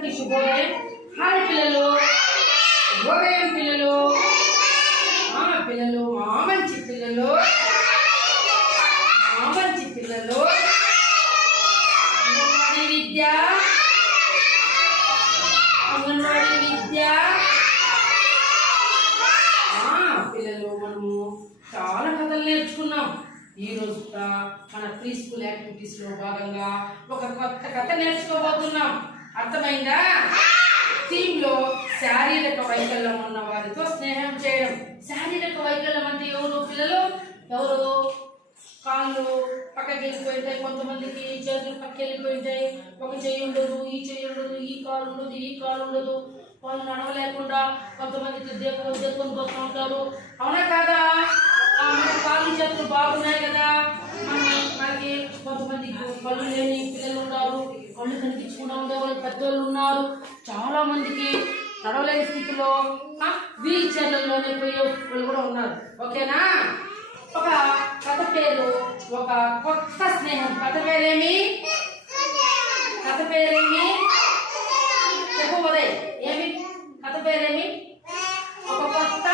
అందరికీ శుభోదయం. హాయ్ పిల్లలు, శుభోదయం పిల్లలు. పిల్లలు మా మంచి పిల్లలు, మా మంచి పిల్లలు. అంగన్వాడీ విద్య, అంగన్వాడీ విద్య. పిల్లలు మనము చాలా కథలు నేర్చుకున్నాం. ఈ రోజు మన ప్రీ స్కూల్ యాక్టివిటీస్ లో భాగంగా ఒక కొత్త కథ నేర్చుకోబోతున్నాం. అర్థమైందా? థీమ్ లో శారీరక వైకల్యం ఉన్న వారితో స్నేహం చేయడం. శారీరక వైకల్యం అంటే ఎవరు పిల్లలు? ఎవరు? కాళ్ళు పక్కకి వెళ్ళిపోయింటాయి, కొంతమందికి చేతులు పక్కకి వెళ్ళిపోయింటాయి, ఒక చెయ్యి ఉండదు, ఈ చెయ్యి ఉండదు, ఈ కాలు ఉండదు, ఈ కాలు ఉండదు, వాళ్ళు నడవలేకుండా కొంతమందికి దేవుని పోతూ ఉంటారు. అవునా కాదా? మన కాళ్ళు చేతులు బాగున్నాయి కదా, మనకి కొంతమంది కళ్ళు లేని పిల్లలు ఉన్నారు, కళ్ళు కనిపించకుండా ఉండే వాళ్ళు పెద్దవాళ్ళు ఉన్నారు, చాలా మందికి నడవలేని స్థితిలో వీల్ చైర్లలోనే పోయే వాళ్ళు కూడా ఉన్నారు. ఓకేనా? ఒక కథ పేరు ఒక కొత్త స్నేహం. కథ పేరేమి? కథ పేరేమి చెప్పబోదే? ఏమి కథ పేరేమి? ఒక కొత్త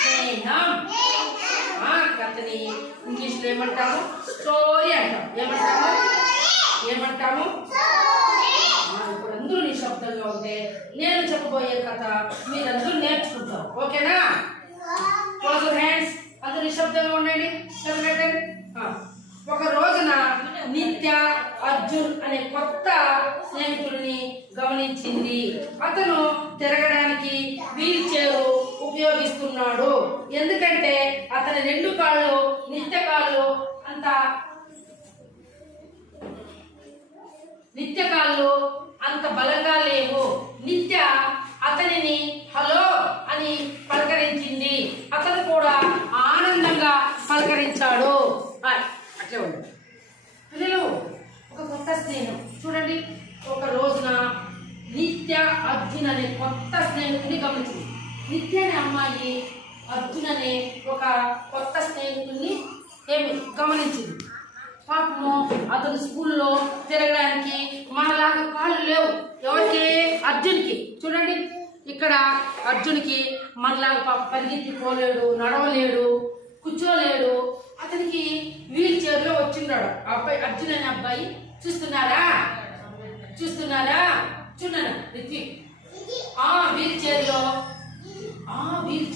స్నేహం. కథని ఇంగ్లీష్ లో ఏమంటాము? స్టోరీ అంటాం. ఏమంటాము? ఇప్పుడు అందరూ నిశ్శబ్దంగా ఉంటే నేను చెప్పబోయే కథ మీరందరూ నేర్చుకుంటారు. ఓకేనా? Close your hands. అందరూ నిశ్శబ్దంగా ఉండండి. ఒక రోజున నిత్య అర్జున్ అనే కొత్త స్నేహితుడిని గమనించింది. అతను తిరగడానికి వీల్ చైర్ ఉపయోగిస్తున్నాడు. ఎందుకంటే అతని రెండు కాళ్ళు నిత్య కాళ్ళు అంత బలంగా లేవు. నిత్య అతనిని హలో అని పలకరించింది. అతను కూడా ఆనందంగా పలకరించాడు. అట్లే ఉంది పిల్లలు. ఒక కొత్త స్నేహం చూడండి. ఒక రోజున నిత్య అర్జున్ అనే కొత్త స్నేహితుడిని గమనించింది. నిత్య అనే అమ్మాయి అర్జున్ అనే ఒక కొత్త స్నేహితుడిని గమనించింది. పాపము అతను స్కూల్లో తిరగడానికి మనలాగా కాళ్ళు లేవు. ఎవరికి? అర్జున్కి. చూడండి, ఇక్కడ అర్జున్కి మనలాగా పాప పరిగెత్తిపోలేడు, నడవలేడు, కూర్చోలేడు. అతనికి వీల్ చైర్ లో వచ్చిన్నాడు. అబ్బాయి అర్జున్ అనే అబ్బాయి. చూస్తున్నారా? చూడనా రిత్విక్? వీల్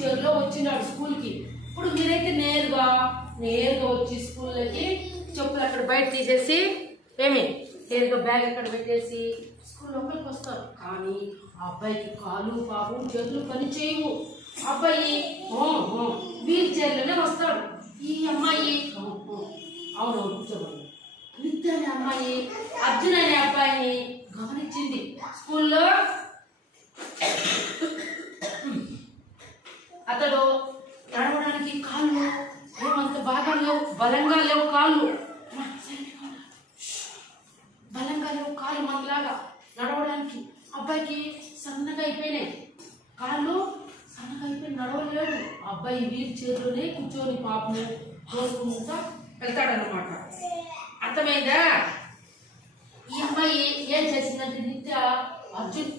చైర్ లో వచ్చినాడు స్కూల్ కి. ఇప్పుడు మీరైతే నేరుగా వచ్చి స్కూల్లోకి చెప్పులు అక్కడ బయట తీసేసి నేరుగా బ్యాగ్ అక్కడ పెట్టేసి స్కూల్ లోపలికి వస్తారు. కానీ ఆ అబ్బాయికి కాలు పాపం చేతులు పని చేయవు. అబ్బాయి వీల్ చైర్లోనే వస్తాడు. ఈ అమ్మాయి అవును కూర్చోబడి నిత్య అనే అమ్మాయి అర్జున్ అనే అబ్బాయిని గమనించింది. స్కూల్లో అతడు నడవడానికి కాళ్ళు ఏమంత బాగా లేవు, బలంగా లేవు కాళ్ళు మనలాగా నడవడానికి. అబ్బాయికి సన్నగా అయిపోయినాయి కాళ్ళు, నడవలేడు. అబ్బాయి వీల్ చైర్లోనే కూర్చొని పాపము కోసుకుంటా వెళ్తాడనమాట. అర్థమైందా? ఈ అమ్మాయి ఏం చేసిందంటే నిత్య అర్జున్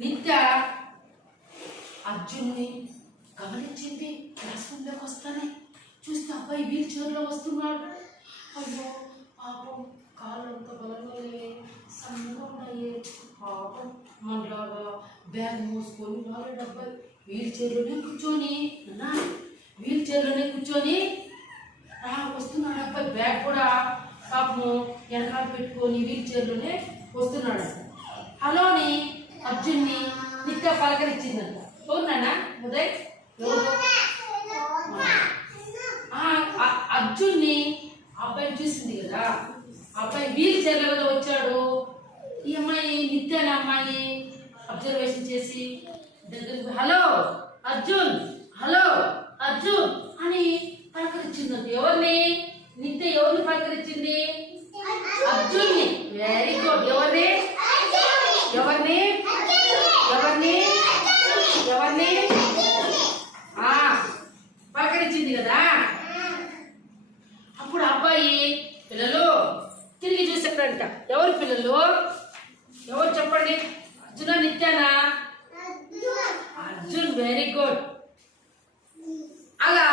నిత్య అర్జున్ని గమనించింది. క్లాస్ రూమ్లోకి వస్తానే చూస్తే అబ్బాయి వీల్ చైర్లో వస్తున్నాడు. అయ్యో పాపం కాళ్ళు అంత బలంగా సన్నగా ఉన్నాయి. పాపం మనలాగా బ్యాగ్ మోసుకొని రాలేడు అబ్బాయి. వీల్ చైర్లోనే కూర్చొని వస్తున్నాడు అబ్బాయి. బ్యాగ్ కూడా పాపము వెనకాల పెట్టుకొని వీల్ చైర్లోనే వస్తున్నాడు. హలోని అర్జున్ని నిత్య పలకరించిందంట. అవునా ఉదయ్? అర్జున్ని అబ్బాయి చూసింది కదా. అబ్బాయి వీల్ చైర్లో వచ్చాడు. ఈ అమ్మాయి నిత్య అనే అమ్మాయి అబ్జర్వేషన్ చేసి దగ్గరికి హలో అర్జున్ అని పలకరించిందంట. ఎవరిని? నిత్య ఎవరిని పలకరించింది? అర్జున్ని. Very good. ఎవరిని పలకరించింది కదా. వచ్చాడంట. ఎవరు పిల్లలు? ఎవరు చెప్పండి? అర్జున నిత్యానా? అర్జున్. Very good. అలా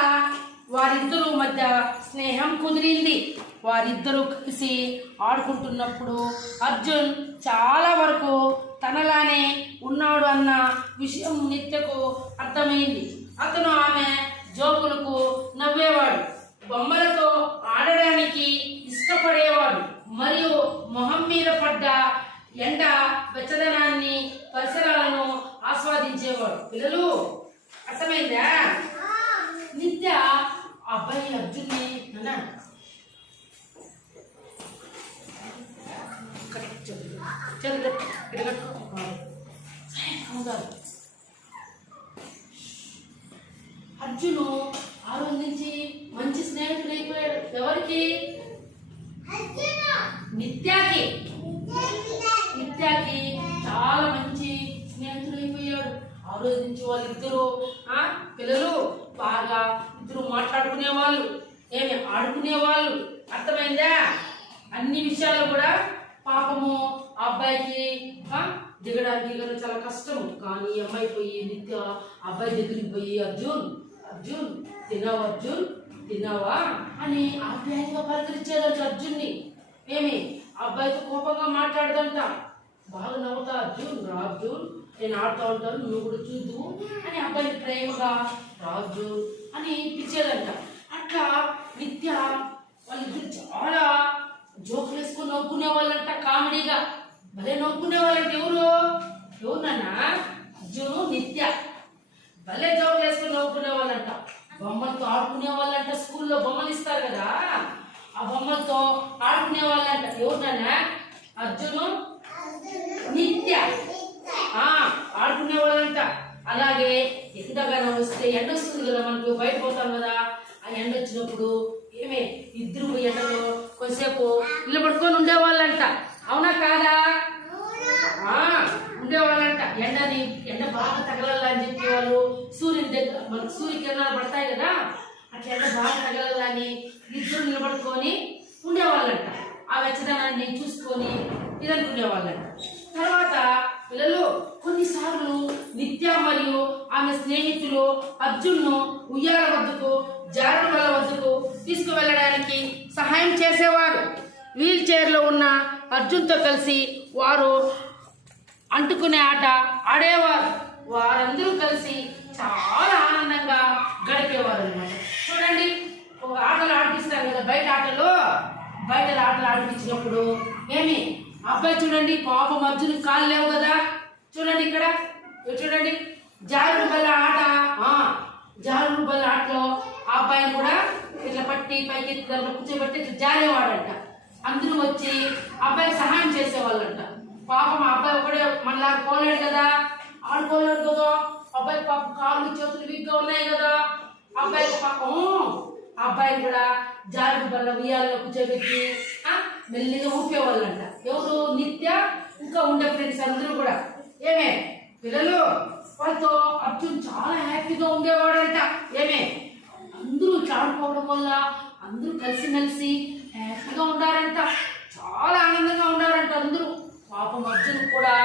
వారిద్దరూ మధ్య స్నేహం కుదిరింది. వారిద్దరూ కలిసి ఆడుకుంటున్నప్పుడు అర్జున్ చాలా వరకు తనలానే ఉన్నాడు అన్న విషయం నిత్యకు అర్థమైంది. అతను ఆమె జోకులకు నవ్వేవాడు, బొమ్మలతో ఆడడానికి ఇష్టపడేవాడు మరియు మొహం మీద పడ్డ ఎండ వెచ్చదనాన్ని పరిసరాలను ఆస్వాదించేవాడు. పిల్లలు అర్థమైందా? నిత్య అబ్బాయి అర్జున్ని అర్జును ఆ రోజు నుంచి మంచి స్నేహితుడు అయిపోయాడు. ఎవరికి? నిత్యాకి. నిత్యాకి చాలా మంచి స్నేహితుడు అయిపోయాడు. ఆ రోజు నుంచి వాళ్ళిద్దరూ పిల్లలు బాగా ఇద్దరు మాట్లాడుకునేవాళ్ళు, ఆడుకునేవాళ్ళు. అర్థమైందా? అన్ని విషయాలు కూడా పాపము ఆ అబ్బాయికి దిగడానికి చాలా కష్టం. కానీ ఈ అమ్మాయి పోయి నిత్య అబ్బాయి దగ్గరికి పోయి అర్జున్ అర్జున్ తిన్నావా, అర్జున్ తిన్నావా అని ఆప్యాయంగా పలకరించేదంట అర్జున్ని. అబ్బాయితో కోపంగా మాట్లాడదంట. బాగా నవ్వుతా, అర్జున్ రా అర్జున్, నేను ఆడుతూ ఉంటాను, నువ్వు కూడా చూద్దు అని అబ్బాయిని ప్రేమగా రాజు అని పిలిచేదంట. అట్లా నిత్య వాళ్ళిద్దరు చాలా జోకులు వేసుకొని నవ్వుకునే వాళ్ళంట. కామెడీగా భలే నవ్వుకునే వాళ్ళంట. ఎవరునన్నా? అర్జును నిత్య భలే జోకులు వేసుకొని నవ్వుకునే వాళ్ళంట. బొమ్మలతో ఆడుకునే వాళ్ళంట. స్కూల్లో బొమ్మలు ఇస్తారు కదా, ఆ బొమ్మలతో ఆడుకునే వాళ్ళంట. ఎవరునన్నా? అర్జును నిత్య ఆడుకునే వాళ్ళంట. అలాగే ఎండగానో వస్తే, ఎండ వస్తుంది కదా మనకు, బయట పోతాం కదా, ఆ ఎండ వచ్చినప్పుడు ఇద్దరు ఎండలో కొంతసేపు నిలబడుకొని ఉండేవాళ్ళంట. అవునా కాదా? ఉండేవాళ్ళంట. ఎండ బాగా తగలాలని చెప్పి వాళ్ళు సూర్యుని దగ్గర, మనకు సూర్యకిరణాలు పడతాయి కదా, అట్లా ఎండ బాగా తగలాలని ఇద్దరు నిలబడుకొని ఉండేవాళ్ళంట. ఆ వెచ్చదనాన్ని చూసుకొని ఇదనుకునేవాళ్ళంట. తర్వాత పిల్లలు కొన్నిసార్లు నిత్య మరియు ఆమె స్నేహితులు అర్జున్ను ఉయ్యాల వద్దకు, జారుడు బల్ల వద్దకు తీసుకువెళ్ళడానికి సహాయం చేసేవారు. వీల్ చైర్లో ఉన్న అర్జున్తో కలిసి వారు అంటుకునే ఆట ఆడేవారు. వారందరూ కలిసి చాలా ఆనందంగా గడిపేవారు అన్నమాట. చూడండి, ఒక ఆటలు ఆడిపిస్తారు కదా, బయట ఆటలు ఆడిపించినప్పుడు అబ్బాయి చూడండి, పాపం అర్జున్ కాళ్ళు లేవు కదా, చూడండి ఇక్కడ చూడండి, జారుడు బల్ల ఆటలో ఆ అబ్బాయిని కూడా ఇట్లా పట్టి పైకి దాంట్లో కూర్చోబెట్టి ఇట్లా జారేవాడంట. అందరూ వచ్చి అబ్బాయికి సహాయం చేసేవాళ్ళంట. పాపం ఆ అబ్బాయి ఒకడే మళ్ళా పోలేడు కదా, ఆడుకోలేడు కదా, అబ్బాయి పాపం కాళ్ళు చేతులు వీక్గా ఉన్నాయి కదా, అబ్బాయికి పాపం అబ్బాయిని కూడా జారుడు బల్ల ఉయ్యాలలో కూర్చోబెట్టి మెల్లిగా ఊపేవాళ్ళంట. ఎవరు? నిత్య ఇంకా ఉండే ఫ్రెండ్స్ అందరూ కూడా. పిల్లలు వాళ్ళతో అర్జున్ చాలా హ్యాపీగా ఉండేవాడంట. అందరూ ఆడుకోవడం వల్ల అందరూ కలిసిమెలిసి హ్యాపీగా ఉండారంట. చాలా ఆనందంగా ఉండారంట అందరూ. పాపం అర్జున్ కూడా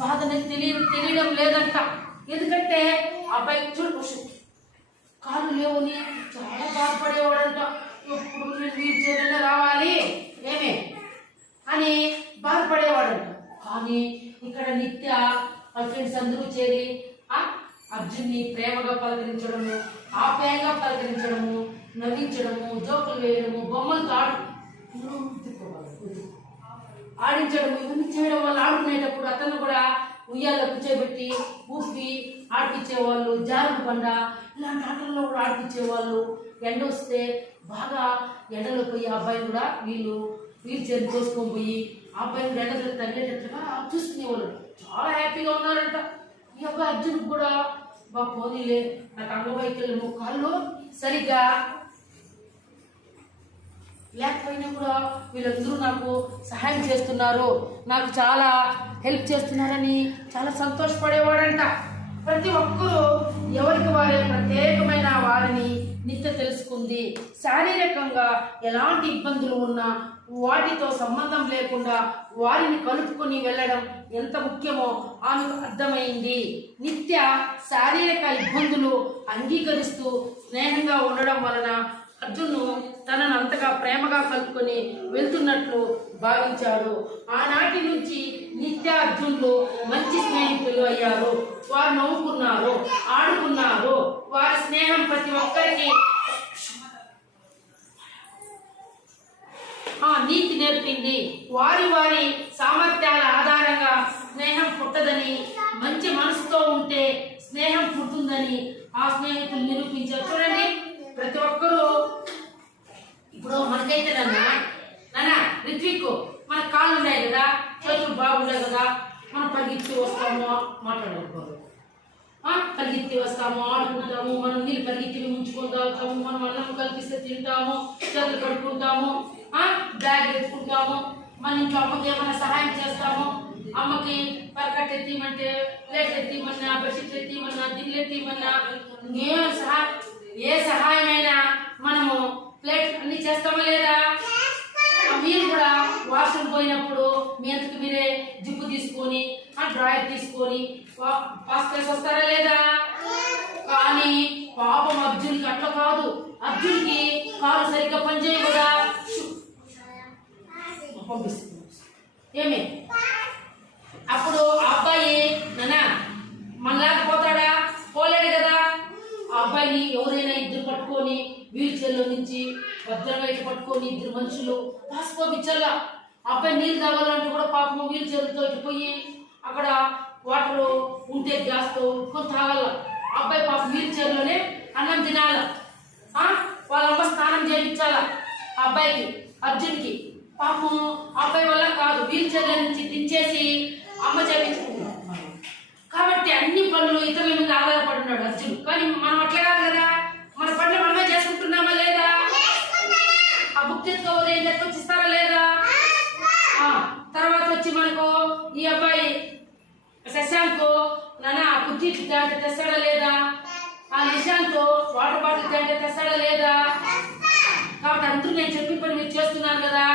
బాధ తెలియడం లేదంట. ఎందుకంటే అబ్బాయి చూడు కాళ్ళు లేవని చాలా బాధపడేవాడంట. ఎప్పుడు నేను వీల్ చైర్లో రావాలి అని బాధపడేవాడంట. కానీ ఇక్కడ నిత్య వాళ్ళ ఫ్రెండ్స్ అందరూ చేరి అర్జున్ని ప్రేమగా పలకరించడము, ఆప్యాయంగా పలకరించడము, నవ్వించడము, జోకులు వేయడము, బొమ్మలతో ఆడించడము, ఇవన్నీ చేయడం వల్ల ఆడుకునేటప్పుడు అతను కూడా ఉయ్యాల్లో కూర్చోబెట్టి ఊపి ఆడిపించేవాళ్ళు. జారుడు బండ ఇలాంటి ఆటల్లో కూడా ఆడిపించేవాళ్ళు. ఎండ వస్తే బాగా ఎండలో పోయి అబ్బాయిని కూడా వీల్ చైర్ చేసుకొని పోయి ఆ అబ్బాయిని ఎండలో తగ్గేటట్టుగా చూసుకునేవాళ్ళు. చాలా హ్యాపీగా ఉన్నారంట. ఈ అబ్బాయి అర్జున్ కూడా పోనీలే, నాకు అంగవైకల్యము, కాళ్ళు సరిగ్గా లేకపోయినా కూడా వీళ్ళందరూ నాకు సహాయం చేస్తున్నారు, నాకు చాలా హెల్ప్ చేస్తున్నారని చాలా సంతోషపడేవాడంట. ప్రతి ఒక్కరూ ఎవరికి వారే ప్రత్యేకమైన వారిని నిత్య తెలుసుకుంది. శారీరకంగా ఎలాంటి ఇబ్బందులు ఉన్నా వాటితో సంబంధం లేకుండా వారిని కలుపుకొని వెళ్ళడం ఎంత ముఖ్యమో ఆమెకు అర్థమైంది. నిత్య శారీరక ఇబ్బందులు అంగీకరిస్తూ స్నేహంగా ఉండడం వలన అర్జును తనను అంతగా ప్రేమగా కలుపుకొని వెళ్తున్నట్లు భావించాడు. ఆనాటి నుంచి నిత్య అర్జునులు మంచి స్నేహితులు అయ్యారు. వారు నవ్వుకున్నారు, ఆడుకున్నారు. వారి స్నేహం ప్రతి ఒక్కరికి నీతి నేర్పింది. వారి వారి సామర్థ్యాల ఆధారంగా స్నేహం పుట్టదని, మంచి మనసుతో ఉంటే స్నేహం పుడుతుందని ఆ స్నేహితులు నిరూపించారు. చూడండి, ప్రతి ఒక్కరూ ఇప్పుడు మనకైతే నాన్న రిత్విక్ మన కాళ్ళు ఉన్నాయి కదా, చేతులు బాగుంటాయి కదా, మనం పరిగెత్తి వస్తాము, మాట్లాడుకోరు, పరిగెత్తి వస్తాము, ఆడుకుంటాము, మనం నీళ్ళు పరిగెత్తి ముంచుకొని తాగుతాము, మనం అన్నం కల్పిస్తే తింటాము, చేతులు కడుక్కుంటాము, బ్యాగ్ ఎత్తుకుంటాము, మన ఇంట్లో అమ్మకి ఏమైనా సహాయం చేస్తాము. అమ్మకి పరకట్టు ఎత్తిమంటే, ప్లేట్ ఎత్తిమన్నా, బెడ్షీట్ ఎత్తిమన్నా, దిల్లు ఎత్తిమన్నా, ఏ సహాయమైనా మనము ప్లేట్ అన్ని చేస్తామా లేదా? మీరు కూడా వాష్రూమ్ పోయినప్పుడు మీ అంతకు మీరే జిప్పు తీసుకొని డ్రాయర్ తీసుకొని పాస్ చేసి వస్తారా లేదా? కానీ పాపం అర్జున్కి అట్లా కాదు. అర్జున్కి కాలు సరిగ్గా పనిచేయ కదా, పంపిస్తుంది. ఏమి అప్పుడు ఆ అబ్బాయి మనలాగా పోతాడా? పోలేడు కదా. ఆ అబ్బాయిని ఎవరైనా ఇద్దరు పట్టుకొని వీల్ చైర్లో నుంచి భద్రంగా ఇటు పట్టుకొని ఇద్దరు మనుషులు పాసిపోపించాలా. ఆ అబ్బాయి నీళ్ళు తాగాలంటే కూడా పాపం వీల్ చైర్లతో ఇటు పోయి అక్కడ వాటర్ ఉంటే గ్లాస్తో ఉట్టుకొని తాగాల. ఆ అబ్బాయి పాపం వీల్ చైర్లోనే అన్నం తినాల. వాళ్ళ అమ్మ స్నానం చేయించాల ఆ అబ్బాయికి, అర్జున్కి. పాపం ఆ అబ్బాయి వల్ల కాదు, వీల్ చైర్ల నుంచి దించేసి అమ్మ చేయించుకుంటున్నాడు. కాబట్టి అన్ని పనులు ఇతరుల మీద ఆధారపడి ఉన్నాడు అర్జున్. కానీ మనం అట్లా కాదు కదా, మన పనులు మనమే చేసుకుంటున్నామా లేదా? ఆ బుక్ తెచ్చుకోవాలి వచ్చి ఇస్తారా లేదా? తర్వాత వచ్చి మనకు ఈ అబ్బాయి శశాంక్ కుర్చీ దాంట్లో తెస్తాడా లేదా? ఆ నిశాంత్ వాటర్ బాటిల్ దాంట్లో తెస్తాడా లేదా? కాబట్టి అందరూ నేను చెప్పిన పని మీరు చేస్తున్నారు కదా,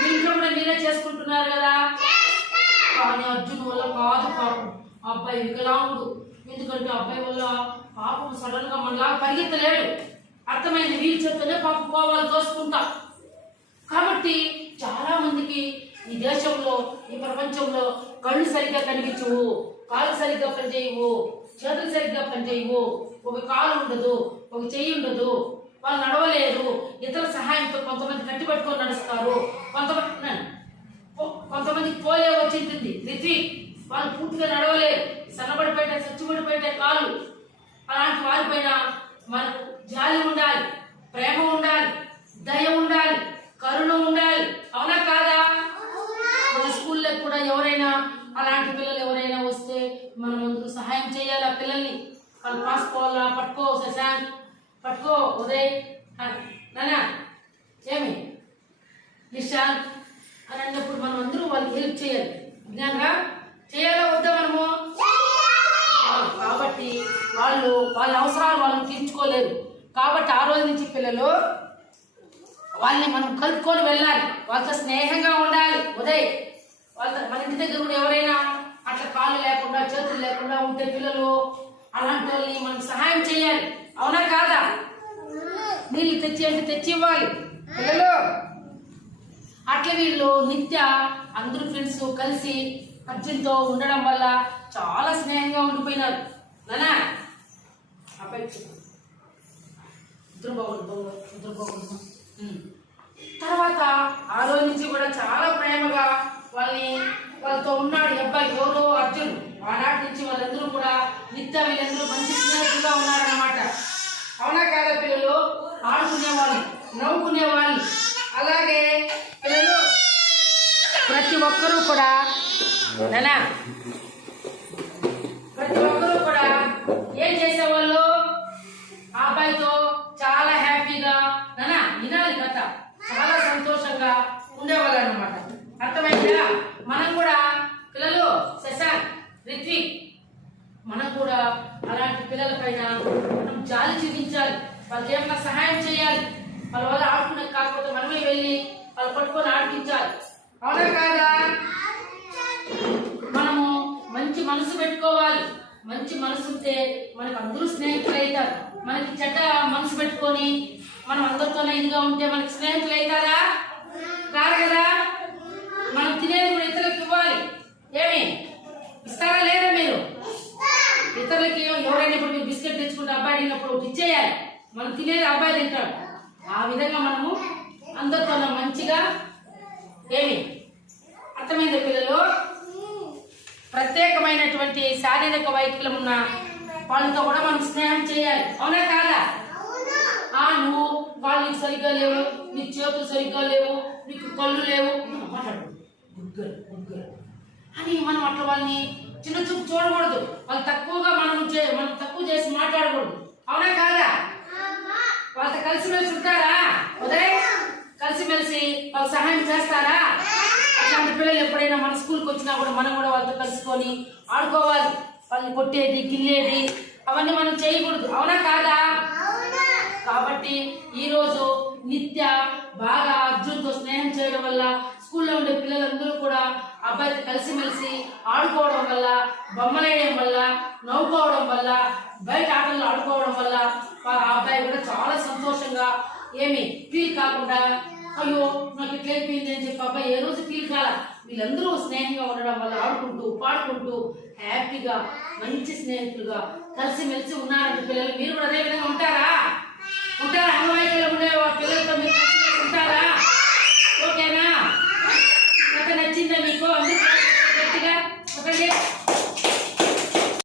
మీ ఇంట్లో కూడా మీరే చేసుకుంటున్నారు కదా. కానీ అర్జున్ వల్ల కాదు పాపం, ఆ అబ్బాయి వికలాంగుడు. ఎందుకంటే అబ్బాయి వల్ల పాపం సడన్ గా మనలాగా పరిగెత్తలేడు. అర్థమైంది, వీల్ చెప్తేనే పాపం పోవాలి తోసుకుంటా. కాబట్టి చాలా మందికి ఈ దేశంలో, ఈ ప్రపంచంలో కళ్ళు సరిగ్గా కనిపించవు, కాళ్ళు సరిగ్గా పనిచేయవు, చేతులు సరిగ్గా పనిచేయవు, ఒక కాలు ఉండదు, ఒక చెయ్యి ఉండదు, వాళ్ళు నడవలేరు. ఇతర సహాయంతో కొంతమంది కట్టిపట్టుకొని నడుస్తారు, కొంతమందికి పోలే వచ్చింటుంది రిత్విక్, వాళ్ళు పూర్తిగా నడవలేరు, సన్నబడిపోయిన చచ్చుబడిపోయిన కాళ్ళు. అలాంటి వారిపైన మనకు జాలి ఉండాలి, ప్రేమ ఉండాలి, దయ ఉండాలి, కరుణ ఉండాలి. అవునా కాదా? మన స్కూల్లో కూడా ఎవరైనా అలాంటి పిల్లలు ఎవరైనా వస్తే మనం ముందుకు సహాయం చేయాలి. ఆ పిల్లల్ని వాళ్ళు పాసుకోవాలా, పట్టుకో శశాంక్, పట్టుకో ఉదయ్, నానా ఏమి నిశాంత్ అని అన్నప్పుడు మనం అందరూ వాళ్ళకి హెల్ప్ చేయాలి. జ్ఞానంగా చేయాలా వద్దా మనము? కాబట్టి వాళ్ళు వాళ్ళ అవసరాలు వాళ్ళని తీర్చుకోలేరు. కాబట్టి ఆ రోజు నుంచి పిల్లలు వాళ్ళని మనం కలుపుకొని వెళ్ళాలి, వాళ్ళతో స్నేహంగా ఉండాలి. ఉదయ్ వాళ్ళతో మన ఇంటి దగ్గర కూడా ఎవరైనా అట్లా కాళ్ళు లేకుండా చేతులు లేకుండా ఉంటే పిల్లలు అలాంటి వాళ్ళని మనం సహాయం చేయాలి. అవునా కాదా? నీళ్ళు తెచ్చి అంటే తెచ్చి ఇవ్వాలి పిల్లలు. అట్లా వీళ్ళు నిత్య అందరూ ఫ్రెండ్స్ కలిసి అర్జున్తో ఉండడం వల్ల చాలా స్నేహంగా ఉండిపోయినారు. నానా అబ్బాయి తర్వాత ఆ రోజు నుంచి కూడా చాలా ప్రేమగా వాళ్ళతో ఉన్నాడు ఈ అబ్బాయి. ఎవరో అర్జున్. ఆనాటి నుంచి వాళ్ళందరూ కూడా నిత్య వీళ్ళందరూ మంచి స్నేహితులుగా ఉన్నారన్నమాట. అవునా కాదా పిల్లలు? ఆడుకునేవాళ్ళు, నవ్వుకునేవాళ్ళు. అలాగే పిల్లలు ప్రతి ఒక్కరూ కూడా ఏం చేసేవాళ్ళు? ఆ అబ్బాయితో చాలా హ్యాపీగా వినాలి కథ, చాలా సంతోషంగా ఉండేవాళ్ళు అన్నమాట. అర్థమైందా? మనం కూడా పిల్లలు శశాంక్, రిత్విక్, మనం కూడా అలాంటి పిల్లల పైన మనం జాలి చూపించాలి. వాళ్ళకి ఏమన్నా సహాయం చేయాలి. వాళ్ళ వల్ల ఆడుకునే కాకపోతే మనమే వెళ్ళి వాళ్ళు పట్టుకొని ఆడిపించాలి. అవునా కాదా? మనము మంచి మనసు పెట్టుకోవాలి. మంచి మనసు ఉంటే మనకు అందరూ స్నేహితులు అవుతారు. మనకి చెడ్డ మనసు పెట్టుకొని మనం అందరితోనే ఇదిగా ఉంటే మనకి స్నేహితులు అవుతారా? కాదు కదా. మనం తినేది కూడా ఇతరులకు ఇవ్వాలి. ఏమి ఇస్తారా లేదా? మీరు ఇతరులకి ఎవరైనా ఇప్పుడు మీరు బిస్కెట్ తెచ్చుకుంటే అబ్బాయి అడిగినప్పుడు ఒకటి ఇచ్చేయాలి. మనం తినేది అబ్బాయి తింటాడు. ఆ విధంగా మనము అందరితో మంచిగా ఏమి అర్థమైంది పిల్లలు. ప్రత్యేకమైనటువంటి శారీరక వైకల్యం ఉన్న వాళ్ళతో కూడా మనం స్నేహం చేయాలి. అవునా కాదా? నువ్వు వాళ్ళకి సరిగ్గా లేవు, నీకు చేతులు సరిగ్గా లేవు, నీకు కళ్ళు లేవు, మాట్లాడు గుగ్గరు గుగ్గరు అని మనం అట్లా వాళ్ళని చిన్న చూపు చూడకూడదు. వాళ్ళు తక్కువగా మనం తక్కువ చేసి మాట్లాడకూడదు. అవునా కాదా? వాళ్ళతో కలిసిమెలిసి ఉంటారా? ఉదయ్ కలిసిమెలిసి వాళ్ళు సహాయం చేస్తారా? అట్లాంటి పిల్లలు ఎప్పుడైనా మన స్కూల్కి వచ్చినా కూడా మనం కూడా వాళ్ళతో కలుసుకొని ఆడుకోవాలి. వాళ్ళని కొట్టేది గిల్లేది అవన్నీ మనం చేయకూడదు. అవునా కాదా? కాబట్టి ఈరోజు నిత్య బాగా అర్జున్తో స్నేహం చేయడం వల్ల స్కూల్లో ఉండే పిల్లలందరూ కూడా అబ్బాయితో కలిసిమెలిసి ఆడుకోవడం వల్ల, బొమ్మలేయడం వల్ల, నవ్వుకోవడం వల్ల, బయట ఆటలు ఆడుకోవడం వల్ల ఆ అబ్బాయి కూడా చాలా సంతోషంగా ఏమి ఫీల్ కాకుండా అయ్యో నాకు ఇట్లా అయిపోయింది అని చెప్పి అబ్బాయి ఏ రోజు ఫీల్ కాల. వీళ్ళందరూ స్నేహంగా ఉండడం వల్ల ఆడుకుంటూ పాడుకుంటూ హ్యాపీగా మంచి స్నేహితులుగా కలిసిమెలిసి ఉన్నారంటే పిల్లలు మీరు కూడా అదే విధంగా ఉంటారా? అంగవైకల్యం ఉండే పిల్లలతో మీరు ఉంటారా? ఓకేనా? నచ్చిందా మీకు? అందరూ గట్టిగా